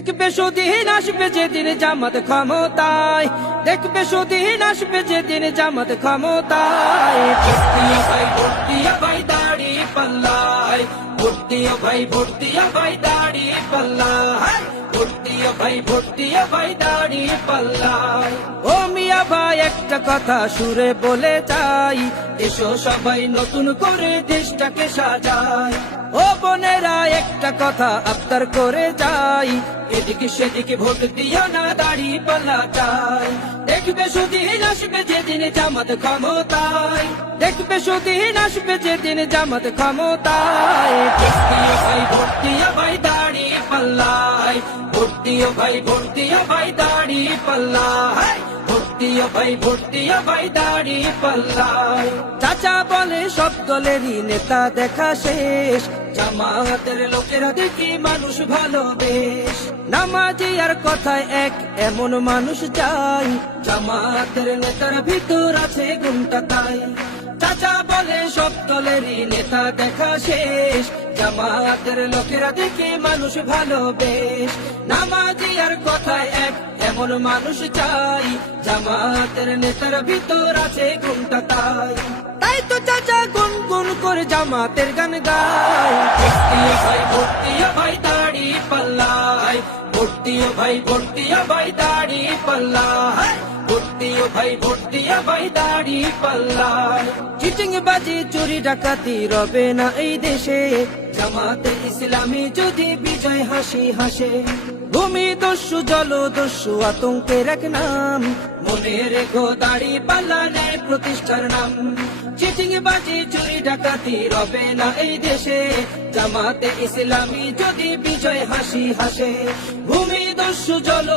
দেখবে সুদিন আসবে যেদিন জামাত ক্ষমতায়, দেখবে সুদিন আসবে যেদিন জামাত ক্ষমতায়। ভোট দিও ভাই, ভোট দিও ভাই দাড়ি পাল্লায়, ভোট দিও ভাই, ভোট দিও ভাই দাড়ি পাল্লায়, ভোট দিও ভাই, ভোট দিও ভাই দাড়ি পাল্লায়। ও মিয়া ভাই একটা কথা সুরে বলে যাই, এসো সবাই নতুন করে দেশটাকে সাজাই। ও বোনেরা একটা কথা আবদার করে যাই, এদিকে সেদিকে ভোট দিও না, দাড়ি পাল্লা চাই। দেখবে সুদিন আসবে যেদিন জামাত ক্ষমতায়, দেখবে সুদিন আসবে যেদিন জামাত ক্ষমতায়। ভোট দিও ভাই, ভোট দিও ভাই দাড়ি পাল্লায়, ভোট দিও ভাই, ভোট দিও ভাই দাড়ি পাল্লায়, ভোট দিও ভাই, ভোট দিও ভাই দাড়ি পাল্লায়। চাচা বলে সব দলেরই নেতা দেখা শেষ, জামাতের লোকেরা দেখি মানুষ ভালো বেশ। নামাজি আর কথায় এক এমন মানুষ চাই, জামাতের নেতার ভিতর আছে গুণটা তাই। চাচা বলে সব দলেরই নেতা দেখা শেষ, জামাতের লোকেরা দেখে মানুষ ভালো বেশ। নামাজি আর কথায় এক এমন মানুষ চাই, জামাতের নেতার ভিতর আছে গুণটা তাই। তাই তো চাচা গুনগুন করে জামাতের গান গায়। ভোট দিও ভাই, ভোট দিও ভাই দাড়ি পাল্লায়, ভোট দিও ভাই, ভোট দিও ভাই দাড়ি পাল্লায়, ভোট দিও ভাই, ভোট দিও ভাই দাড়ি পাল্লায়। চিটিং বাজি চুরি ডাকাতি রবে না এই দেশে, জামাতে ইসলামী যদি বিজয় হাসি হাসে। ভূমি দস্যু জল দস্যু আতঙ্কের এক নাম, মনে রেখো দাড়ি পাল্লা ন্যায় প্রতিষ্ঠার নাম। চিটিং বাজি চুরি ডাকাতি রবে না এই দেশে, জামাতে ইসলামী যদি বিজয় হাসি হাসে। ভূমি দস্যু জল